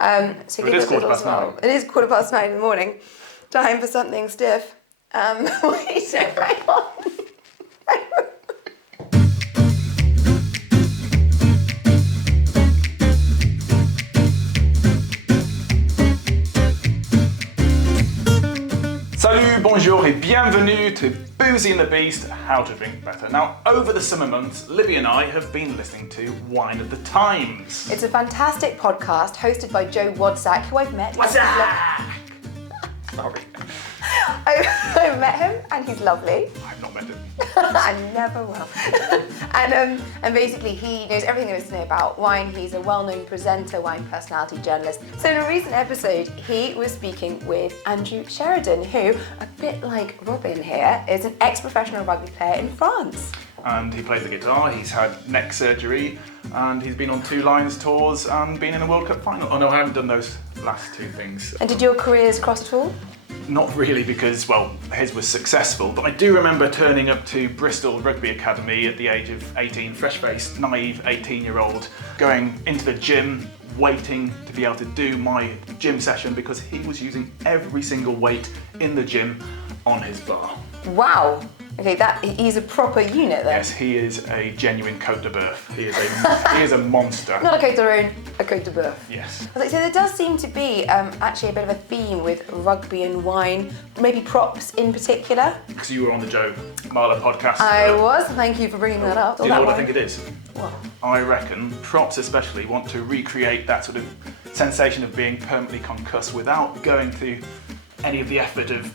So it is 9:15. It is 9:15 in the morning. Time for something stiff. Wait, hang on. Salut, bonjour et bienvenue to Boozy and the Beast, How to Drink Better. Now, over the summer months, Libby and I have been listening to Wine of the Times. It's a fantastic podcast hosted by Joe Wadsack, who I've met. Wadsack! Sorry. I've met him and he's lovely. I've not met him. I never will. and basically he knows everything there is to know about wine. He's a well-known presenter, wine personality, journalist. So in a recent episode, he was speaking with Andrew Sheriden, who, a bit like Robin here, is an ex-professional rugby player in France. And he plays the guitar, he's had neck surgery, and he's been on 2 Lions tours and been in a World Cup final. Oh no, I haven't done those last 2 things. And did your careers cross at all? Not really, because, well, his was successful, but I do remember turning up to Bristol Rugby Academy at the age of 18, fresh-faced, naive 18-year-old, going into the gym, waiting to be able to do my gym session because he was using every single weight in the gym on his bar. Wow. Okay, he's a proper unit then. Yes, he is a genuine Côte de Boeuf. He is a monster. Not a Côte de Rhône, a Côte de Boeuf. Yes. So there does seem to be actually a bit of a theme with rugby and wine, maybe props in particular. Because you were on the Joe Marler podcast. I was, thank you for bringing that up. Do you know what I think it is? What? I reckon props especially want to recreate that sort of sensation of being permanently concussed without going through any of the effort of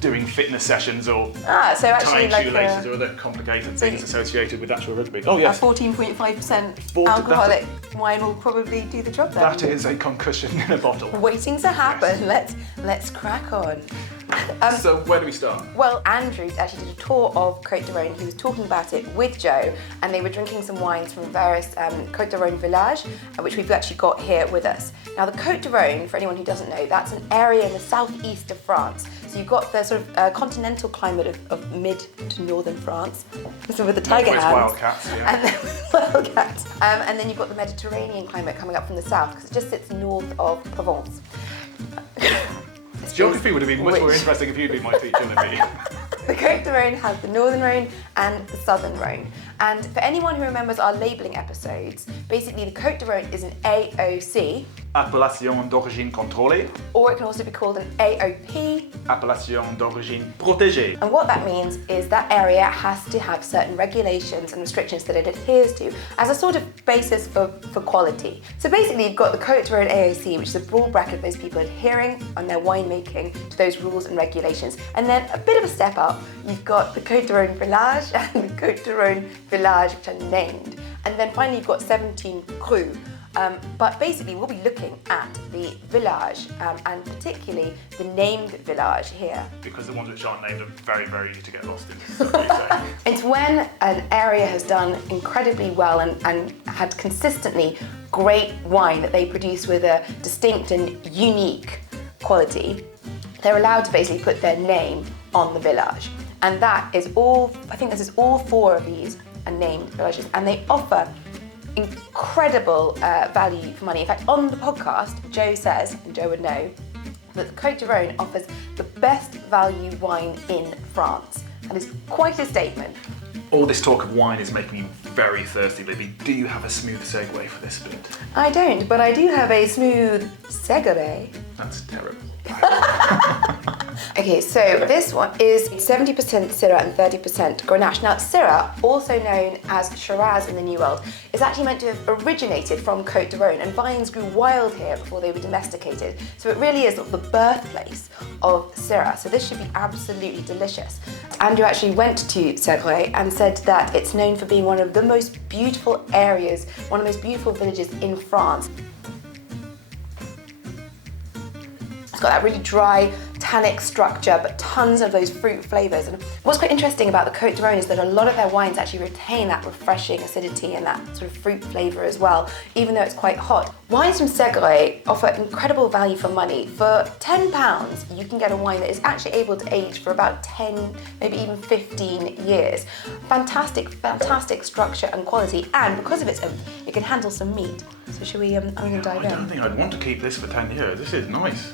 doing fitness sessions or tying shoelaces or other complicated things associated with actual rugby. Oh yes. A 14.5% alcoholic wine will probably do the job then. That is a concussion in a bottle. Waiting to happen. Yes. Let's crack on. So where do we start? Well, Andrew actually did a tour of Côte de Rhône. He was talking about it with Joe, and they were drinking some wines from various Côte de Rhône villages, which we've actually got here with us. Now, the Côte de Rhône, for anyone who doesn't know, that's an area in the southeast of France. So you've got the sort of continental climate of mid to northern France, so with the tiger hands. Wildcats, yeah. And then wildcats. And then you've got the Mediterranean climate coming up from the south, because it just sits north of Provence. Geography would have been much more interesting if you'd been my teacher than me. The Côte de Rhône has the Northern Rhône and the Southern Rhône. And for anyone who remembers our labelling episodes, basically the Côte de Rhône is an AOC. Appellation d'origine contrôlée. Or it can also be called an AOP. Appellation d'origine protégée. And what that means is that area has to have certain regulations and restrictions that it adheres to as a sort of basis for quality. So basically you've got the Côte de Rhône AOC, which is a broad bracket of those people adhering on their winemaking to those rules and regulations. And then a bit of a step up, you've got the Côte de Rhône Village and the Côte de Rhône Village, which are named. And then finally you've got 17 Crus. But basically we'll be looking at the village and particularly the named village here. Because the ones which aren't named are very, very easy to get lost in. It's when an area has done incredibly well and had consistently great wine that they produce with a distinct and unique quality. They're allowed to basically put their name on the village. And that is all, I think this is all 4 of these are named villages, and they offer incredible value for money. In fact, on the podcast, Joe says, and Joe would know, that the Côte de Rhône offers the best value wine in France. That is quite a statement. All this talk of wine is making me very thirsty, Libby. Do you have a smooth segue for this bit? I don't, but I do have a smooth segue. That's terrible. Okay, so this one is 70% Syrah and 30% Grenache. Now, Syrah, also known as Shiraz in the New World, is actually meant to have originated from Côte de Rhône, and vines grew wild here before they were domesticated. So it really is the birthplace of Syrah. So this should be absolutely delicious. Andrew actually went to Syrah and said that it's known for being one of the most beautiful areas, one of the most beautiful villages in France. It's got that really dry tannic structure, but tons of those fruit flavours. And what's quite interesting about the Côtes du Rhône is that a lot of their wines actually retain that refreshing acidity and that sort of fruit flavour as well, even though it's quite hot. Wines from Sheriden offer incredible value for money. For £10, you can get a wine that is actually able to age for about 10, maybe even 15 years. Fantastic, fantastic structure and quality, and because of its own, it can handle some meat. So should we, I'm going to dive in. I don't think I'd want to keep this for 10 years. This is nice.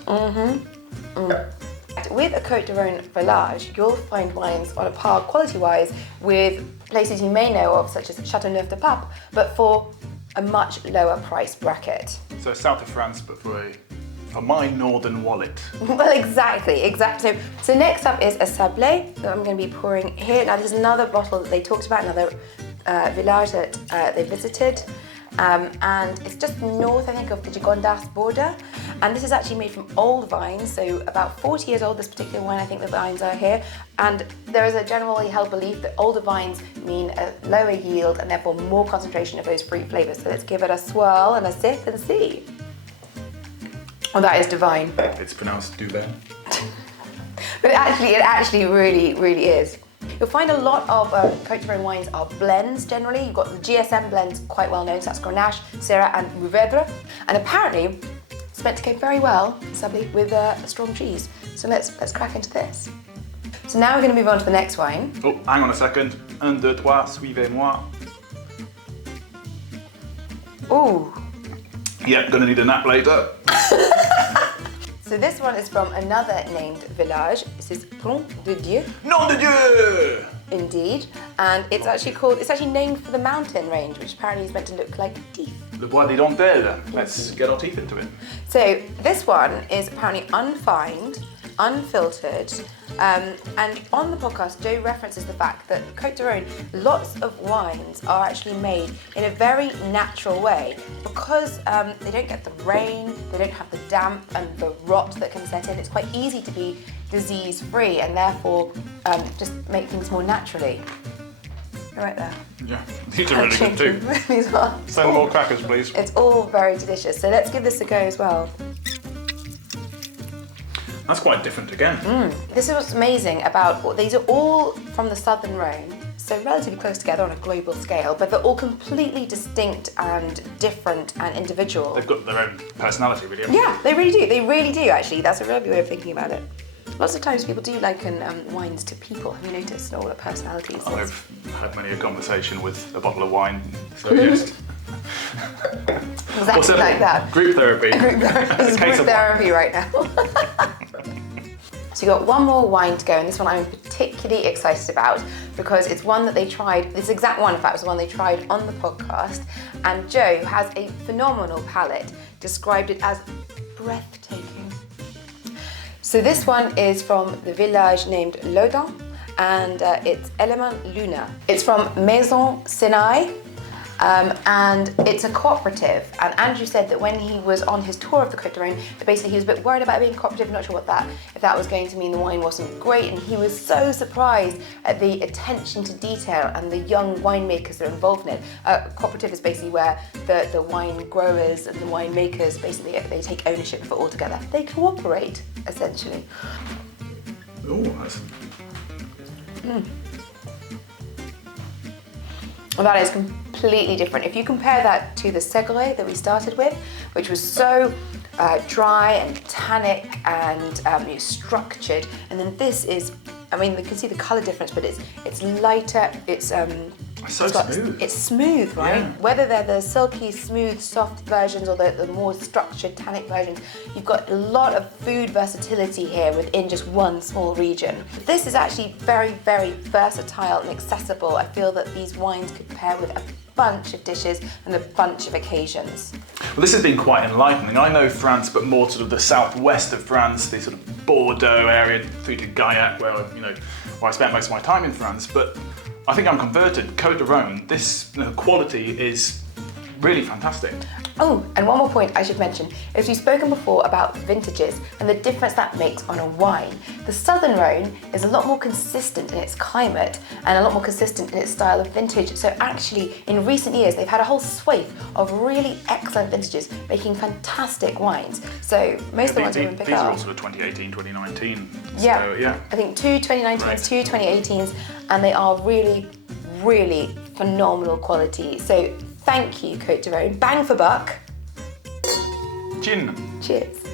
With a Côtes du Rhône village, you'll find wines on a par quality-wise with places you may know of, such as Châteauneuf-du-Pape, but for a much lower price bracket. So south of France, but for my northern wallet. Well, exactly. So next up is a Sablé that I'm going to be pouring here. Now, there's another bottle that they talked about, another village that they visited. And it's just north, I think, of the Gigondas border. And this is actually made from old vines, so about 40 years old, this particular wine, I think the vines are here. And there is a generally held belief that older vines mean a lower yield and therefore more concentration of those fruit flavours. So let's give it a swirl and a sip and see. Oh, that is divine. It's pronounced Dubin. But it actually really, really is. You'll find a lot of Côtes du Rhône wines are blends generally. You've got the GSM blends quite well known, so that's Grenache, Syrah and Mourvèdre. And apparently, it's meant to go very well, sadly, with a strong cheese. So let's crack into this. So now we're going to move on to the next wine. Oh, hang on a second. 1, 2, 3, suivez-moi. Ooh. Yep, gonna need a nap later. So this one is from another named village. This is Nom de Dieu. Nom de Dieu! Indeed. And it's actually named for the mountain range, which apparently is meant to look like teeth. Le bois des dentelles. Let's get our teeth into it. So this one is apparently unfined, unfiltered, and on the podcast, Joe references the fact that Côtes du Rhône, lots of wines are actually made in a very natural way because they don't get the rain, they don't have the damp and the rot that can set in. It's quite easy to be disease-free and therefore just make things more naturally. You're right there. Yeah, these are really good too. These are. Send more crackers, please. It's all very delicious. So let's give this a go as well. That's quite different again. This is what's amazing about, these are all from the southern Rhône, so relatively close together on a global scale, but they're all completely distinct and different and individual. They've got their own personality, really. Haven't they? Yeah, they really do. They really do, actually. That's a lovely way of thinking about it. Lots of times people do liken wines to people. Have you noticed all the personalities? I've had many a conversation with a bottle of wine, so yes. Exactly like that. Group therapy. This is group therapy right now. So you've got one more wine to go, and this one I'm particularly excited about because it's one that they tried, this exact one in fact was the one they tried on the podcast, and Joe, who has a phenomenal palate, described it as breathtaking. So this one is from the village named Lodin, and it's Element Luna. It's from Maison Sinai, and it's a cooperative. And Andrew said that when he was on his tour of the Côtes du Rhône, that basically he was a bit worried about being cooperative, not sure if that was going to mean the wine wasn't great, and he was so surprised at the attention to detail and the young winemakers that are involved in it. Cooperative is basically where the wine growers and the winemakers, basically they take ownership of it all together. They cooperate, essentially. Oh, that's... Well, that is completely different. If you compare that to the Sheriden that we started with, which was so dry and tannic and structured, and then this is, I mean, you can see the colour difference, but it's lighter, it's so smooth. It's smooth, right? Yeah. Whether they're the silky, smooth, soft versions or the more structured, tannic versions, you've got a lot of food versatility here within just one small region. This is actually very, very versatile and accessible. I feel that these wines could pair with a bunch of dishes and a bunch of occasions. Well, this has been quite enlightening. I know France, but more sort of the southwest of France, the sort of Bordeaux area through to Gaillac, where I spent most of my time in France. But I think I'm converted. Côtes du Rhône, this quality is really fantastic. Oh, and one more point I should mention is we've spoken before about vintages and the difference that makes on a wine. The Southern Rhône is a lot more consistent in its climate and a lot more consistent in its style of vintage. So actually, in recent years, they've had a whole swathe of really excellent vintages making fantastic wines. So most of the ones we're going to pick These are up. all sort of 2018, 2019. Yeah, So, yeah. I think two 2019s, Right. two 2018s, and they are really, really phenomenal quality. So thank you, Côtes du Rhône. Bang for buck. Gin. Cheers.